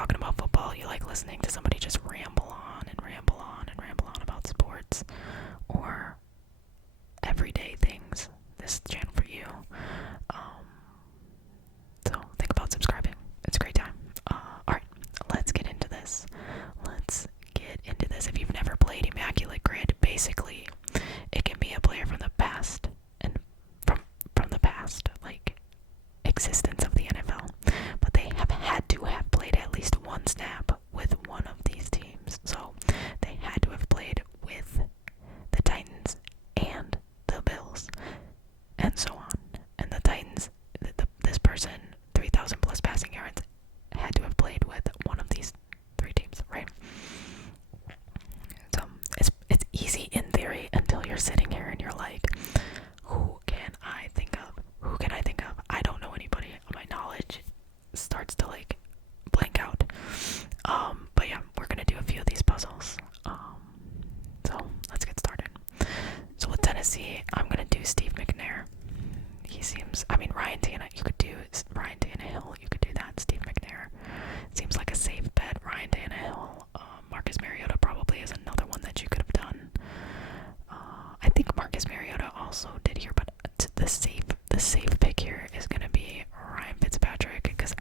talking about football, you like listening to somebody just ramble on and ramble on and ramble on about sports or everyday things, this is the channel for you. So think about subscribing. It's a great time. Alright, let's get into this. If you've never played Immaculate Grid, basically it can be a player from the past and from the past, like existence of the NFL, but they have had to have played at least one snap with one of these teams. So they had to have played with the Titans and the Bills, and so on. And the Titans, this person, 3,000 plus passing yards, had to have played with one of these three teams, right? So it's easy in theory until you're sitting here and you're like, who can I think of? I don't know anybody. My knowledge starts to like blank out. But yeah, we're gonna do a few of these puzzles. So let's get started. So with Tennessee, I'm gonna do Steve McNair. Ryan Tannehill, you could do Ryan Tannehill. You could do that. Steve McNair seems like a safe bet. Ryan Tannehill. Marcus Mariota probably is another one that you could have done. I think Marcus Mariota also did here, but the safe pick here is gonna be Ryan Fitzpatrick, because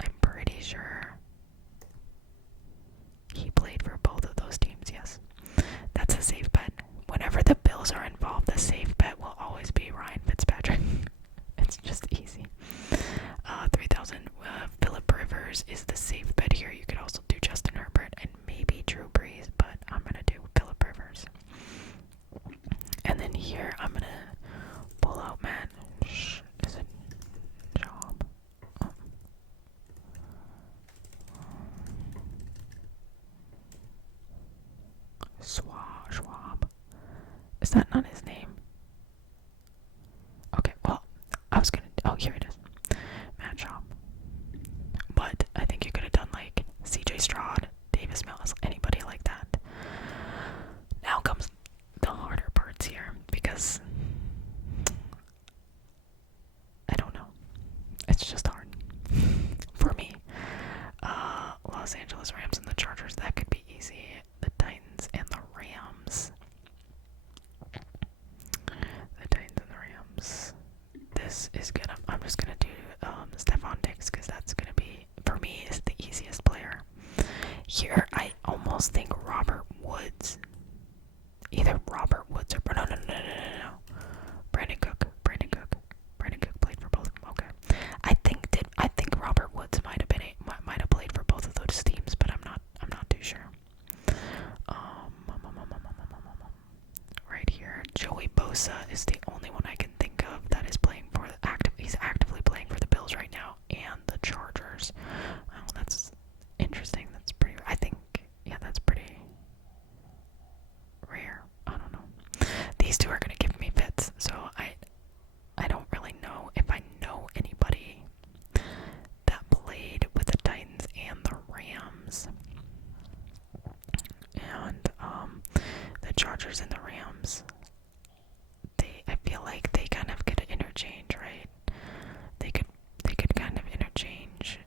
I'm pretty sure he played for both of those teams. Yes, that's a safe bet. Whenever the Bills are involved, the safe bet will always be Ryan Fitzpatrick. It's just easy. 3,000. Phillip Rivers is the safe bet here. You could also do Justin Herbert and maybe Drew Brees, but I'm gonna do Phillip Rivers. And then here I'm gonna pull out Matt. Is it Job? Oh. Schwab. Is that not his name? Okay, well, oh, here it is. Matt Schaub. But I think you could have done like CJ Stroud, Davis Mills, anybody like that. Now comes the harder parts here, because I don't know. It's just hard for me. Los Angeles Rams and the Chargers, that could be easy. The Titans and the Rams. This is gonna, I'm just gonna do Stephon Diggs, because that's gonna be, for me, is the easiest player. Here, I almost think Robert Woods. Either Robert Woods or, no. Brandon Cook played for both of them. Okay. I think Robert Woods might have played for both of those teams, but I'm not too sure. Right here, Joey Bosa is the only one I can think of that is playing for he's actively playing for the Bills right now and the Chargers. Well, that's interesting. That's pretty, that's pretty rare. I don't know. These two are gonna give me fits, so I don't really know if I know anybody that played with the Titans and the Rams. And the Chargers and the Rams, I feel like they kind of could interchange, right? They could kind of interchange.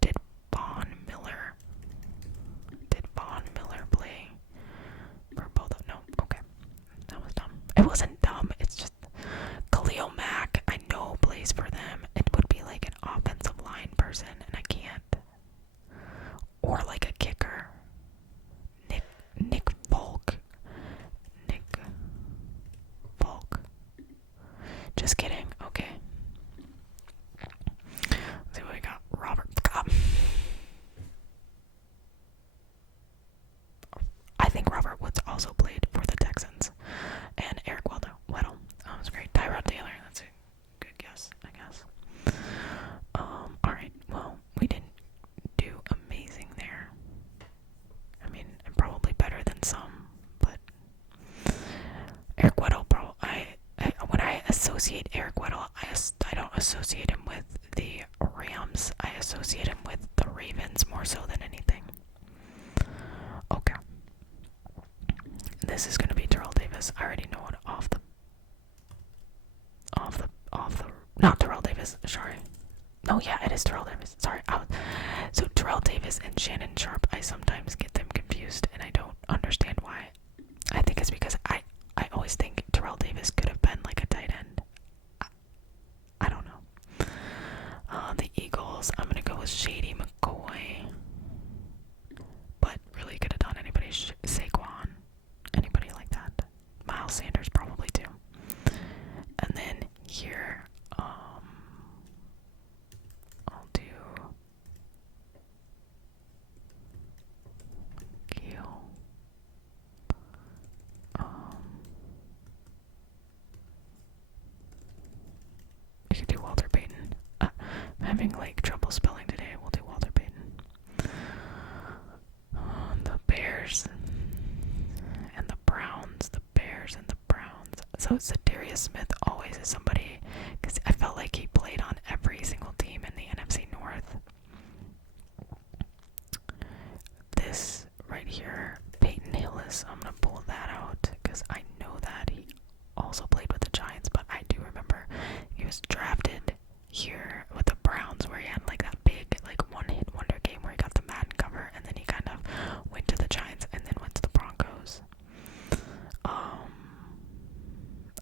Did Von Miller play for both of, no, okay. That was dumb. It wasn't dumb, it's just Khalil Mack, I know plays for them. It would be like an offensive line person, and I can't. Or like a kicker. Nick Folk. Just kidding. Okay. Let's see what we got. Robert. I think Robert Woods also played for the Texans. And Eric Weddle. That was great. Tyrod Taylor. That's a good guess, I guess. Alright. Well, we didn't do amazing there. I mean, I'm probably better than some, but Eric Weddle, when I associate Eric Weddle, I don't associate him with the Rams. I associate him with the Ravens more so than anything. Okay. This is gonna be Terrell Davis. I already know it off the not Terrell Davis. Davis. Sorry. Oh yeah, it is Terrell Davis. Sorry. So Terrell Davis and Shannon Sharp, I sometimes get them confused, and I don't understand why. I think it's because I always think Terrell Davis could have been like a tight end. I don't know. The Eagles, I'm gonna go with Shady McCoy, but really could have done anybody. Saquon, anybody like that. Miles Sanders probably too. And then here, I'll do Gil. We could do Walter Payton. I'm having like trouble spelling today. We'll do Walter Payton. The Bears and the Browns. The Bears and the Browns. So Zadarius Smith always is somebody, because I felt like he played on every single team in the NFC North. This right here, Peyton Hillis, I'm gonna pull that out because I know that he also played with the Giants, but I do remember he was drafted here with the Browns, where he had like that big like one-hit wonder game where he got the Madden cover, and then he kind of went to the Giants and then went to the Broncos.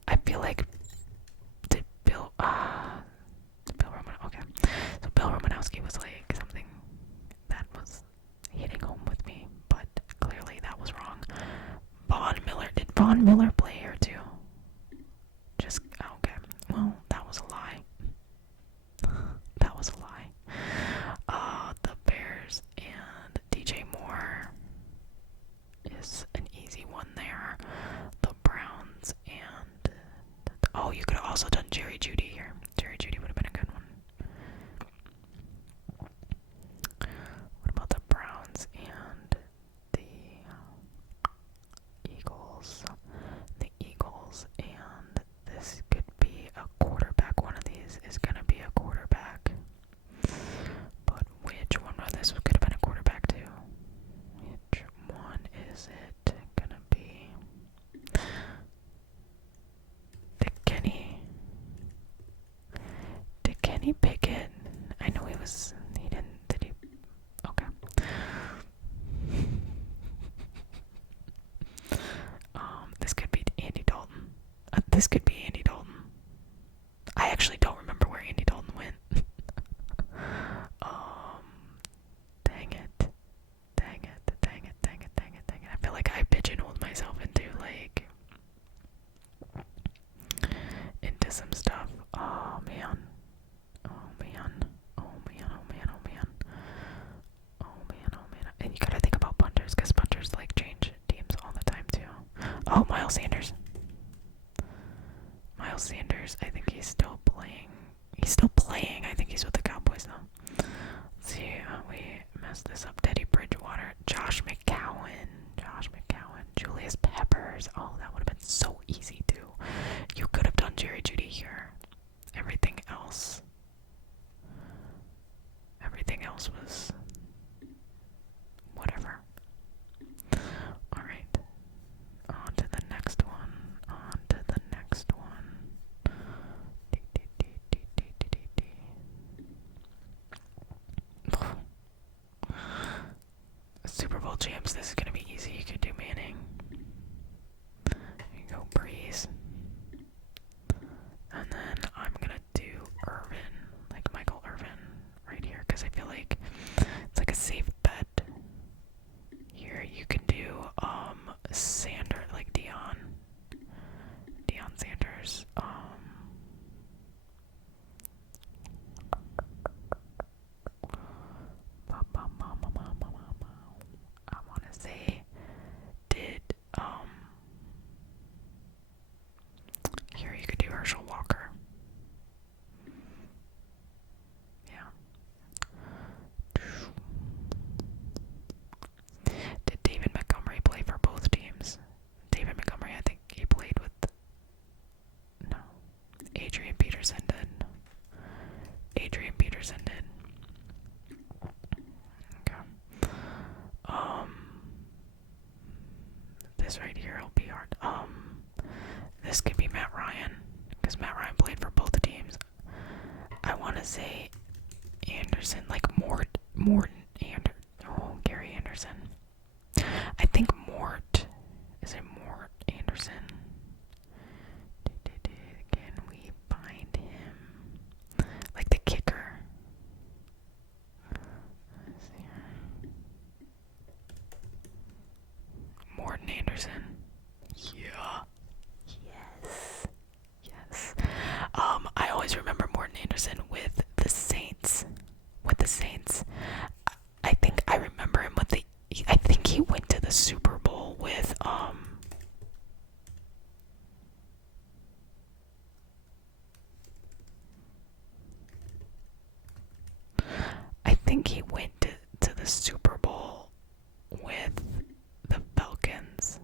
I feel like Bill Romanowski. Okay, so Bill Romanowski was like something that was hitting home with me, but clearly that was wrong. Von Miller, did Von Miller play here too? Just okay. Well, that was a lie. That was a lie. The Bears and DJ Moore is an easy one there. The Browns and oh, you could have also done Jerry Jeudy here. Jerry Jeudy would have been a good one. What about the Browns and the Eagles? The Eagles, and this could be a quarterback. One of these is gonna be a quarterback. But which one of this could have been a quarterback too? Which one is it gonna be? Did Kenny Pickett? I know he didn't, did he? Okay. This could be Andy Dalton. This could be Andy Dalton. I actually don't remember where Andy Dalton went. Dang it. I feel like I pigeonholed myself into some stuff. Oh man. And you gotta think about punters, because punters like change teams all the time too. Oh, Miles Sanders. I think he's still playing. I think he's with the Cowboys though. Let's see, we messed this up. Teddy Bridgewater, Josh McCown, Julius Peppers. Oh, that would have been so easy too. You could have done Jerry Jeudy here. Everything else was whatever. Alright. On to the next one. Super Bowl champs, this is gonna be easy. You could do Manning. There you go, Breeze. And then I'm gonna do Irvin, like Michael Irvin, right here, because I feel like it's like a safe bet. Here you can do Sanders, like Deion Sanders. I want to say, here you could do Herschel Walker. Yeah. Did David Montgomery play for both teams? David Montgomery, I think he played with. No. Adrian Peterson did. Okay. This right here will be hard. This could be Matt Ryan, because Matt Ryan played for both teams. I want to say Anderson, like Morton Gary Anderson. I think Mort. Is it Mort Anderson? Can we find him? Like the kicker. Let's see here. Morton Anderson. Yeah. Yes. Yes. I always remember Morton Anderson with the Saints. I think I remember him with the. I think he went to the Super Bowl with I think he went to the Super Bowl with the Falcons.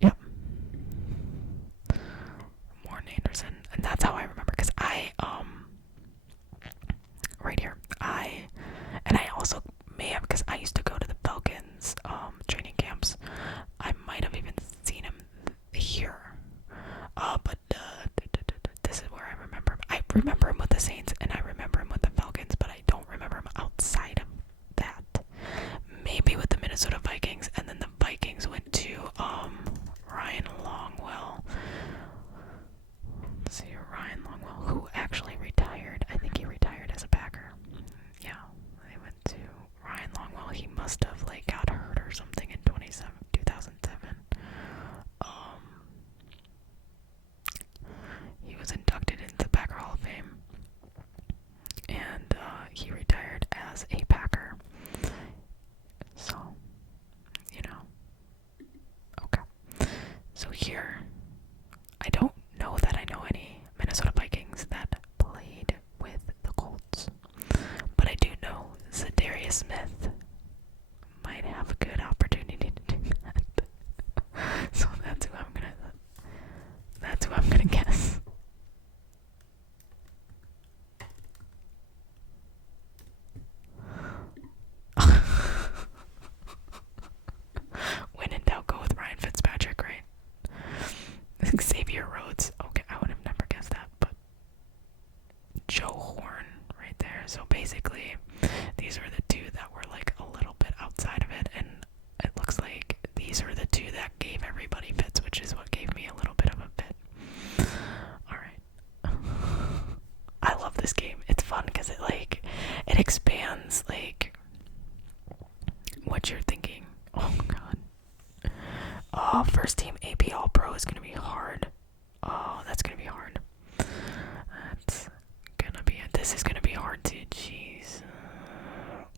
Yep. Morton Anderson. And that's how I remember, because right here, and I also may have, because I used to go to the Falcons training camps. I might have even seen him here. But this is where I remember him. I remember him with the Saints, and I remember him with the Falcons, but I don't remember him outside of that. Maybe with the Minnesota Vikings, and then the Vikings went to Ryan Longwell. Let's see, Ryan Longwell, who actually retired. I think he retired as a Packer. Yeah, they went to Ryan Longwell. He must have like got hurt or something in 2007. He was inducted into the Packer Hall of Fame, and he retired as a Packer. So, you know. Okay. So here, I don't know that I know any Minnesota Vikings that played with the Colts, but I do know Zadarius Smith might have a good opportunity to do that. So that's who I'm gonna guess. When in doubt, go with Ryan Fitzpatrick, right? Xavier Rhodes. Okay, I would have never guessed that, but Joe Horn right there. So basically, these are the two that were like a little bit outside of it, and it looks like these are the two that gave everybody fits, which is what gave me a little bit of a fit. Alright. I love this game. It's fun because it expands like what you're thinking. Oh god. Oh, first team AP All Pro is gonna be hard. Oh, that's gonna be hard. This is gonna be hard too. Jeez.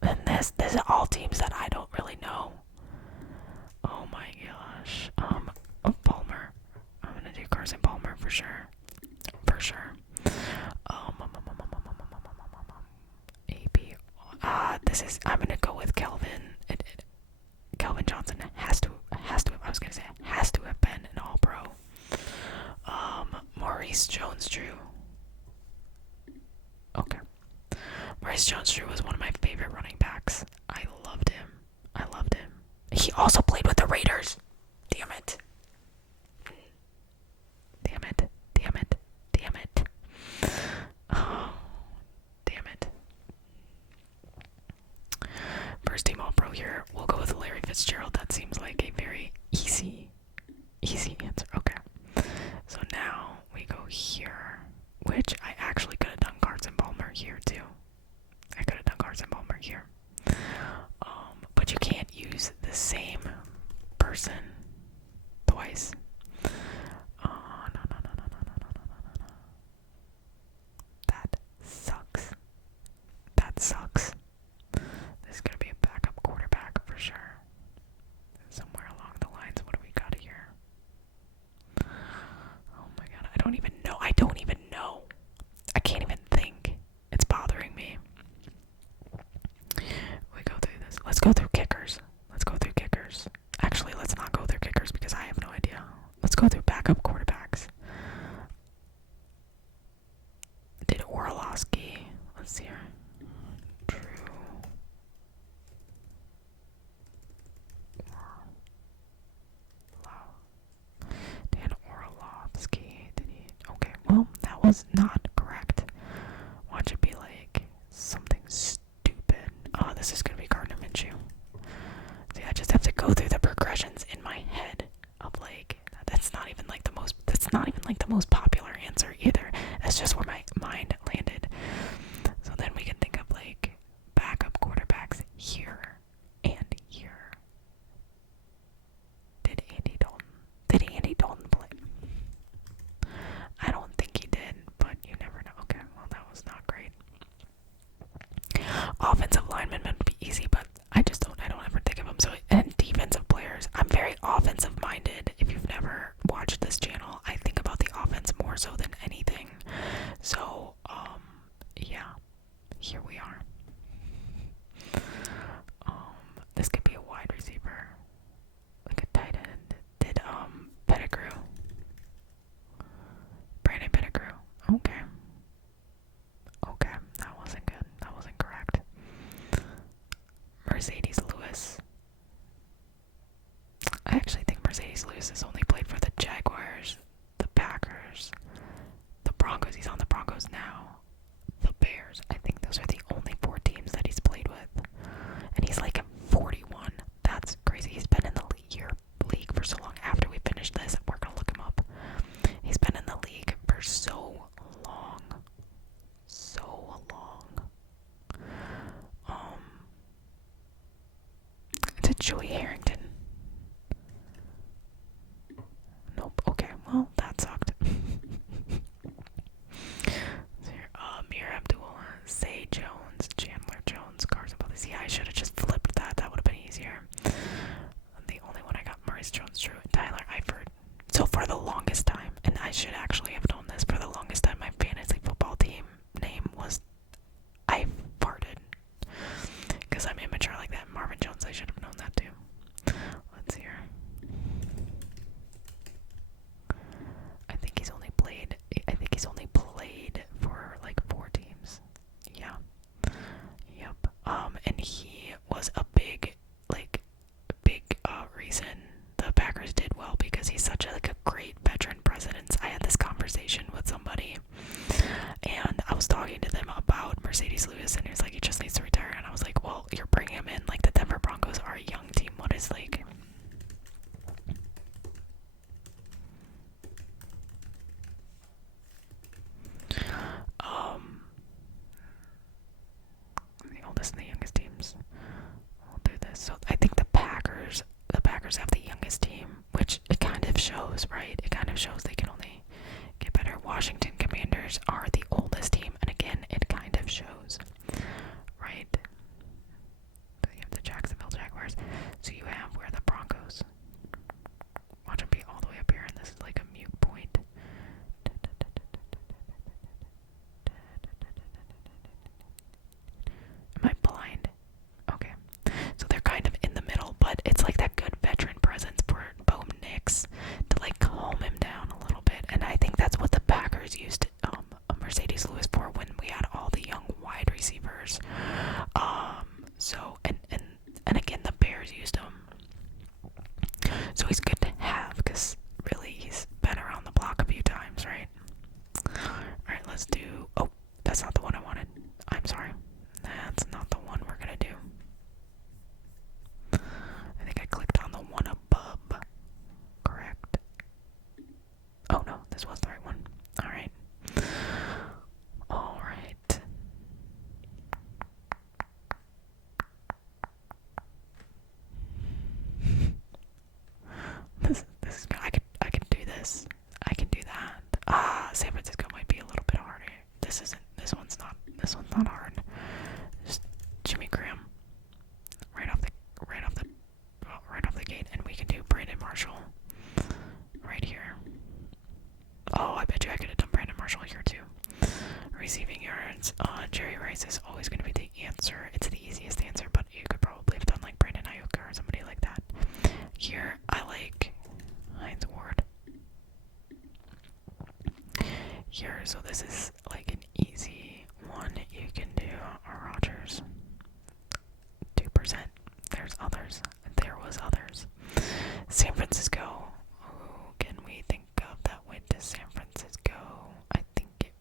And this is all teams that I don't really know. Oh my gosh. Palmer. I'm gonna do Carson Palmer for sure. For sure. AP. I'm gonna go with Kelvin. Kelvin Johnson has to. I was gonna say has to have been an All Pro. Maurice Jones-Drew. Okay. Maurice Jones-Drew was one of my favorite running backs. I loved him. He also played with the Raiders. Damn it. Oh, damn it. First team All Pro here. We'll go with Larry Fitzgerald. That seems like a very easy answer. Okay. So now we go here, which I actually could have done Carson Palmer here too. But you can't use the same person twice. Oh, no. That sucks. This is gonna be a backup quarterback for sure. Somewhere along the was not correct. Watch it be like something stupid. Oh, this is gonna be Gardner Minshew. See, I just have to go through the progressions in my head of like that's not even like the most popular answer either. That's just where my mind landed. So then we can think of like backup quarterbacks here and here. Did Andy Dalton play? I don't think he did, but you never know. Okay, well that was not great. Offensive linemen would be easy, but I don't ever think of them. So, and defensive players, I'm very offensive minded. If you've never watched this channel, I think about the offense more so than anything. So, yeah, here we are. This could be a wide receiver, like a tight end. Did, Pettigrew? Brandon Pettigrew. Okay. Okay, that wasn't good. That wasn't correct. Mercedes Lewis. I actually think Mercedes Lewis has only played for the Jaguars, the Packers, the Broncos. He's on the Broncos now. The Bears. I think those are the only 4 teams that he's played with. And he's like 41. That's crazy. He's been in the league for so long. After we finish this, we're gonna look him up. He's been in the league for so long. So long. Is it Joey Harrington? Nope. Okay, well, that sucked. Mir Abdul, Zay Jones, Chandler Jones, Carson Butler. Yeah, I should have just flipped that. That would have been easier. The only one I got, Maurice Jones-Drew and Tyler Eifert. So for the longest time, and I should actually have known this, for the longest time, my fantasy football team name was I farted. Because I'm immature like that. Marvin Jones, I should have known that too. Let's see here. I think he's only played for like 4 teams. Yeah. Yep. And he was a big reason the Packers did well because he's such a great veteran presence. I had this conversation with somebody and I was talking to them about Mercedes Lewis and he was like, he just needs to retire. And I was like, well, you're bringing him in. Like, the Denver Broncos are a young team. What is like... the oldest and the youngest teams. We'll do this. So I think the Packers have the youngest team, which it kind of shows, right? It kind of shows they can only get better. Washington Commanders are the oldest team, and again, it kind of shows, right? So you have the Jacksonville Jaguars. So you have where the Broncos. Watch them be all the way up here, and this is like a mute point. Am I blind? Okay. So they're kind of in the middle, but it's like that good veteran presence for Bo Nix to like calm him down a little bit. And I think that's what the Packers used Mercedes Lewis for when we had all the young wide receivers. So and again, the Bears used him. So he's good to have because really he's been around the block a few times, right? Alright, let's do... Oh, that's not the one I wanted. I'm sorry. That's not the one we're gonna do. I think I clicked on the one above. Correct. Oh no, this was the right one. Alright. Alright. This is I can do this. I can do that. San Francisco might be a little bit harder. This one's not hard. Just Jimmy Graham. Right off the gate, and we can do Brandon Marshall right here. Oh, I bet you I could have done Brandon Marshall here too. Receiving yards. Jerry Rice is always going to be the answer. It's the easiest answer, but you could probably have done like Brandon Ayuk or somebody like that. Here, I like Hines Ward. Here, so this is like an easy one. You can do Rodgers. 2%. There's others. There was others. San Francisco. Who can we think of that went to San Francisco? I think it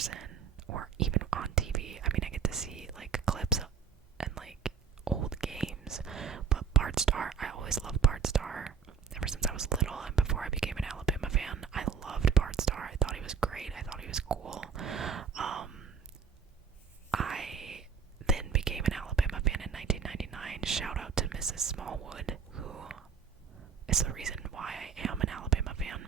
person or even on TV. I mean, I get to see like clips and like old games, but Bart Starr, I always loved Bart Starr. Ever since I was little and before I became an Alabama fan, I loved Bart Starr. I thought he was great. I thought he was cool. I then became an Alabama fan in 1999. Shout out to Mrs. Smallwood, who is the reason why I am an Alabama fan.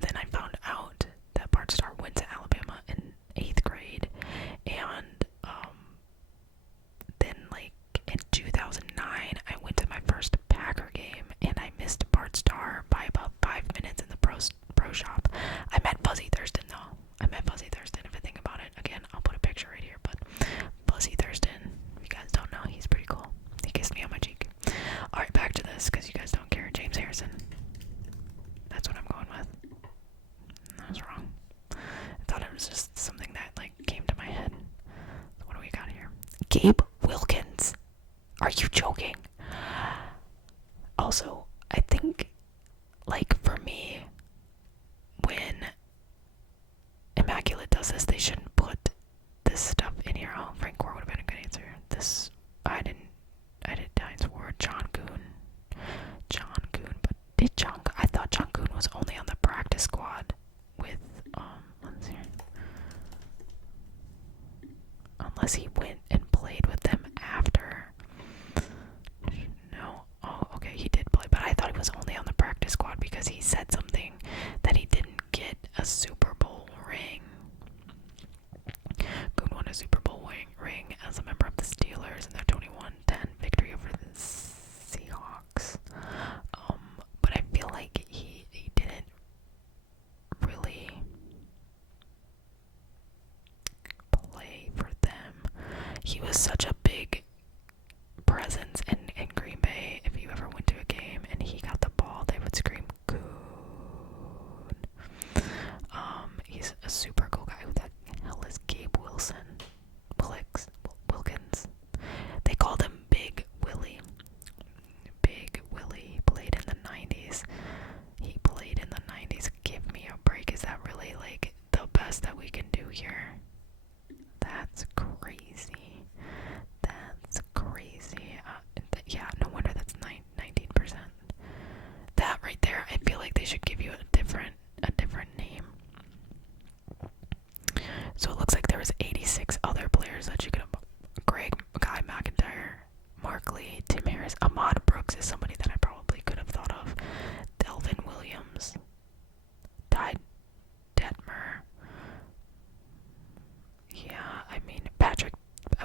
Then I found out that Bart Starr went to Alabama in 8th grade, and then like in 2009 I went to my first Packer game, and I missed Bart Starr by about 5 minutes in the pro shop. I met Fuzzy Thurston though. If I think about it. Again, I'll put a picture right here, but Fuzzy Thurston, if you guys don't know, he's pretty cool. He kissed me on my cheek. Alright, back to this, because you guys don't care. James Harrison. That's what I'm going with. I was wrong. I thought it was just something that like came to my head. What do we got here? Gabe Wilkins. Are you joking? Also, I think, like, for me, when Immaculate does this, they shouldn't put this stuff in here. Oh, Frank Gore would have been a good answer. This, I did Heinz Ward, John Goon, but I thought John Goon was only on the practice squad with, let's see, unless he went and played with them after. No, oh, okay, he did play, but I thought he was only on the practice squad because he said something that he didn't get a Super Bowl ring. Goon won a Super Bowl ring as a member of the Steelers in their 21-10 victory over the Seahawks. But I feel like he didn't really play for them. He was such a big presence in Green Bay. If you ever went to a game and he got the ball, they would scream "Goon." He's a super cool guy. Who the hell is Gabe Wilkins? They called him Big Willie. Big Willie played in the 90s. He played in the 90s. Give me a break. Is that really like the best that we can do here? That's crazy. Yeah, no wonder that's 19%. That right there, I feel like they should give you a different name. So it looks like there was 86 other players that you could have. Greg, Guy McIntyre, Mark Lee, Tim Harris, Ahmad Brooks is somebody that I probably could have thought of. Delvin Williams, Ty Detmer. Yeah, I mean, Patrick,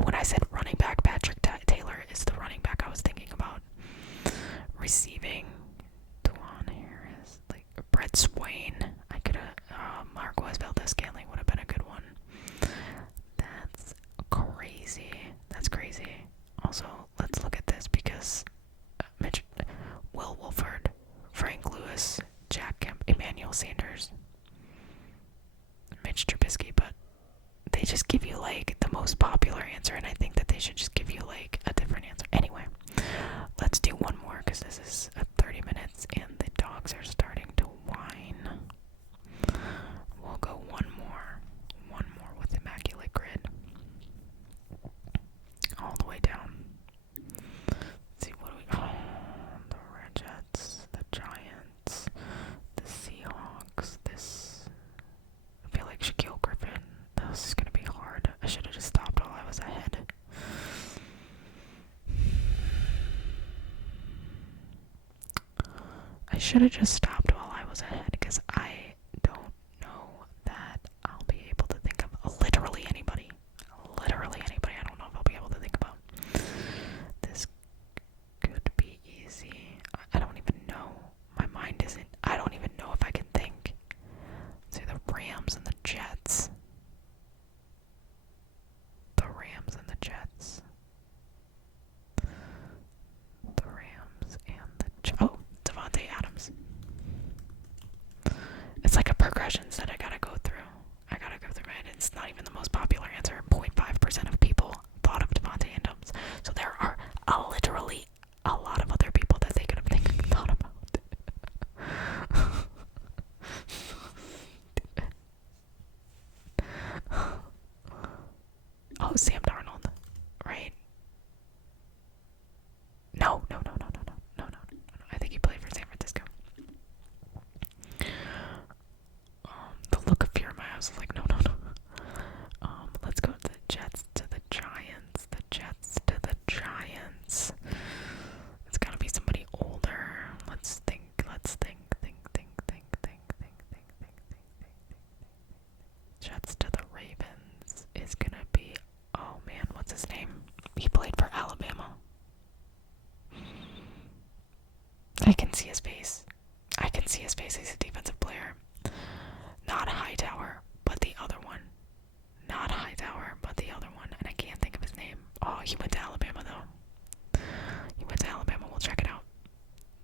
when I said running back, Patrick Taylor is the running back I was thinking about. Receiving, Dwan Harris, like Brett Swain. I could have, Marquez Valdez-Scantling would have been a good one. That's crazy. Also, let's look at this because Will Wolford, Frank Lewis, Jack Kemp, Emmanuel Sanders, Mitch Trubisky, but they just give you like the most popular answer, and I think that they should just give you like a different answer. Anyway, let's do one more because this is 30 minutes and the dogs are starting to whine. We'll go one more with Immaculate Grid. All the way down. Let's see, what do we got? The Red Jets, the Giants, the Seahawks, I feel like Shaquille Griffin. This is gonna be hard. I should have just stopped while I was ahead. Because I don't know that I'll be able to think of literally anybody. I don't know if I'll be able to think about. This could be easy. I don't even know. My mind isn't. I don't even know if I can think. Say the Rams and the Jets. Oh, Devontae Adams. It's like a progressions that I gotta go through. And it's not even the most popular answer. 0.5% of people thought of Devontae Adams. So there are literally a lot of other people that they could have thought about. was Sam Darnold, right? No. I think he played for San Francisco. The look of fear in my eyes was like, no. Let's go to the Jets to the Giants. The Jets to the Giants. It's gotta be somebody older. Let's think. Jets to the Ravens is gonna be, oh man, what's his name? He played for Alabama. I can see his face. He's a defensive player. Not Hightower, but the other one. And I can't think of his name. Oh, he went to Alabama though. We'll check it out.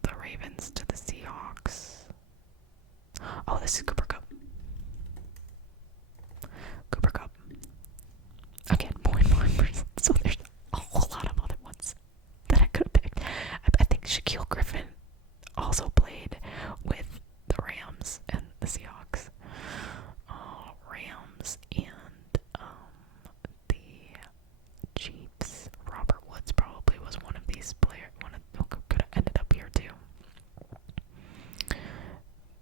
The Ravens to the Seahawks. Oh, this is Cooper Kupp. Again, 0.1%. So there's a whole lot of other ones that I could have picked. I think Shaquille Griffin also played with the Rams and the Seahawks. Rams and the Chiefs. Robert Woods probably was one of these players. Who could have ended up here too.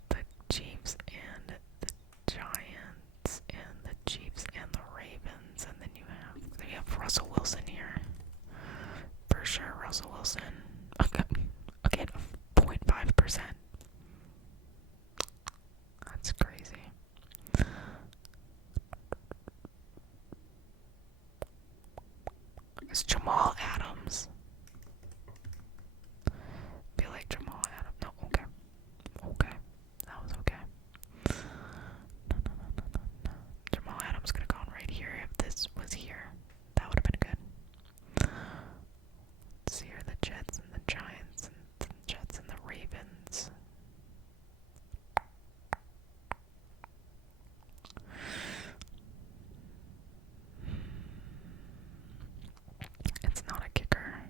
The Chiefs and the Giants and the Chiefs and the Ravens, and then you have Russell Wilson here. For sure, Russell Wilson. Again, 0.5%. That's crazy. It's Jamal Adams. Feel like Jamal Adams. No, okay. That was okay. No. Jamal Adams could have gone right here if this was here. That would have been good. Let's see here, the Jets and the Giants and the Jets and the Ravens. It's not a kicker.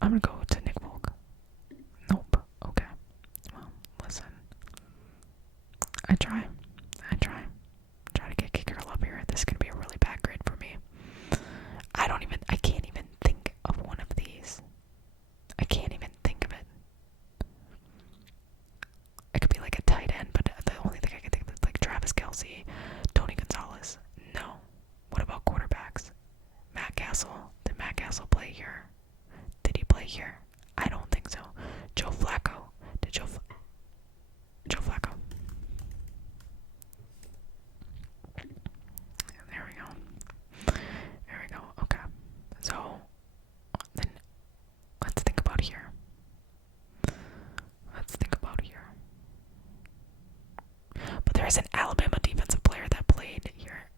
I'm gonna go to Nick Folk. Nope. Okay. Well, listen. I try to get kicker love here. This is gonna be a really bad grade for me. I can't even think of one of these. I can't even think of it. It could be like a tight end, but the only thing I can think of is like Travis Kelce, Tony Gonzalez. No. What about quarterbacks? Matt Castle. Did Matt Castle play here? Did he play here? I don't think so. Joe Flacco. Did Joe Flacco. There we go. Okay. So, then, let's think about here. But there is an Alabama defensive player that played here.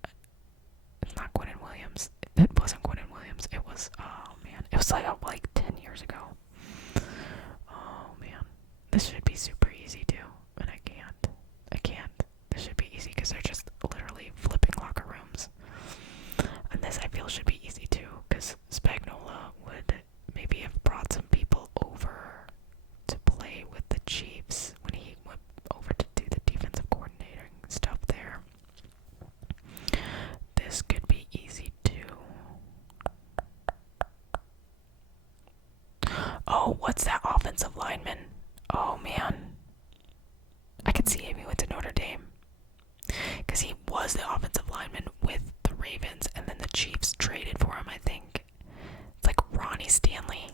It's not Quinnen Williams. It wasn't Quinnen Williams. It was, oh man. It was like 10 years ago. Oh man. This should be super easy too. And I can't. This should be easy because they're just literally flipping locker rooms. And this I feel should be easy too because Spagnuolo would maybe have brought some people over to play with the Chiefs when he went over to do the defensive coordinating stuff there. This could be easy too. Oh, what's that offensive lineman? Oh man. I could see him. He went to Notre Dame. Because he was the offensive lineman with the Ravens, and then the Chiefs traded for him, I think. It's like Ronnie Stanley.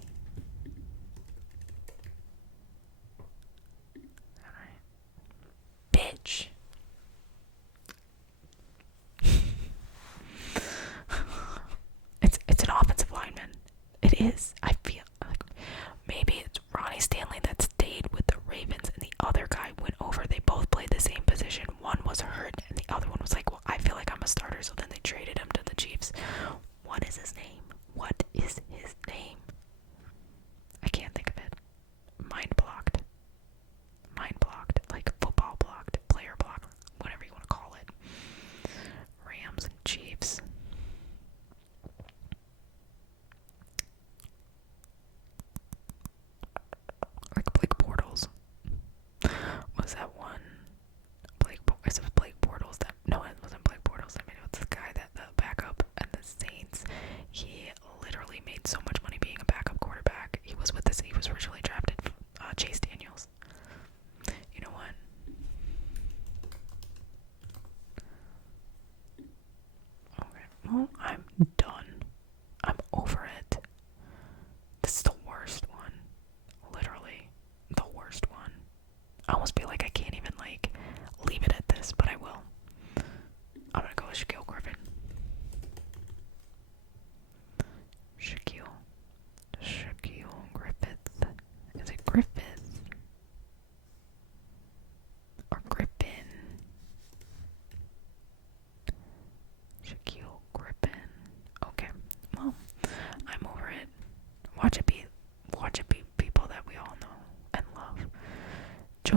Alright. Bitch. It's an offensive lineman. It is. I feel like maybe it's Ronnie Stanley that stayed with the Ravens and the other guy went over. They both played the same position. One was hurt and the other one was like, well, I feel like I'm a starter, so then they traded him to the Chiefs. What is his name?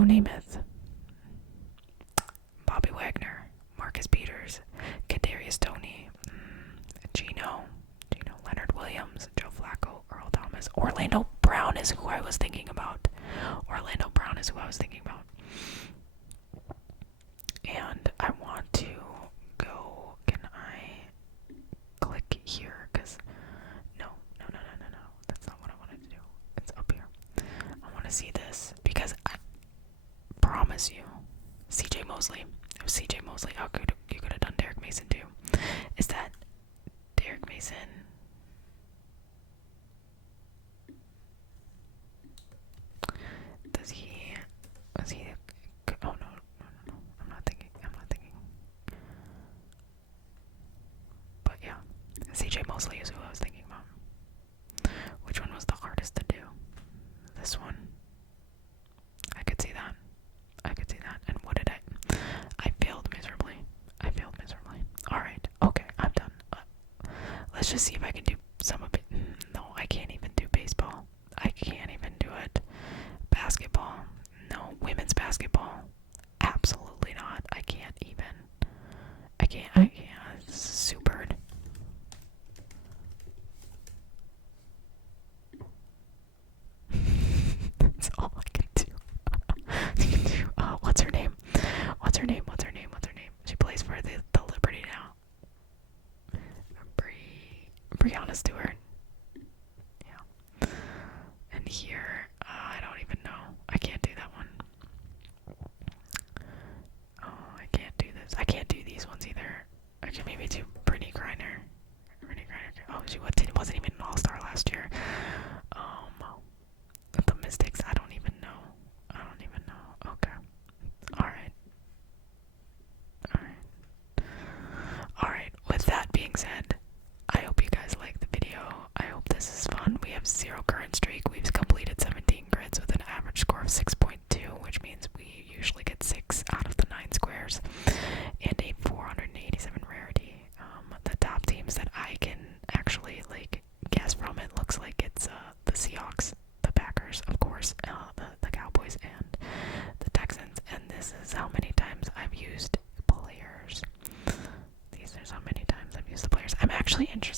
Joe Namath, Bobby Wagner, Marcus Peters, Kadarius Toney, Gino, Leonard Williams, Joe Flacco, Earl Thomas, Orlando Brown is who I was thinking about. And I want to go. Can I click here? Because no. That's not what I wanted to do. It's up here. I want to see this because I promise you, CJ Mosley. It was CJ Mosley. How could you could have done Derek Mason too? Is that Derek Mason? Was he? Oh no. I'm not thinking. But yeah, CJ Mosley is who I was thinking about. Which one was the hardest to do? This one. I could see that. And what did I failed miserably. Alright, okay, I'm done. Let's just see if I can do some of it. No, I can't even do baseball. I can't even do it. Basketball. No, women's basketball. Absolutely not. I can't even. I can't. Super. That's all I can do. What's her name? She plays for the Liberty now. Brianna Stewart. Yeah. And here, I don't even know. I can't do that one. Oh, I can't do this. I can't do these ones either. I can maybe do Brittany Griner. Oh, she wasn't even an all-star last year. The Mystics, I don't even know. Okay. Alright. With that being said, I hope you guys like the video. I hope this is fun. We have 0 current streak. We've completed 17 grids with an average score of 6.2, which means we usually get 6 out of the 9 squares, and a 487 rarity. The top teams that I can actually guess from, it looks like it's the Seahawks, the Packers, of course, the Cowboys, and the Texans. And this is how many times I've used players. These are how many times I've used the players. I'm actually interested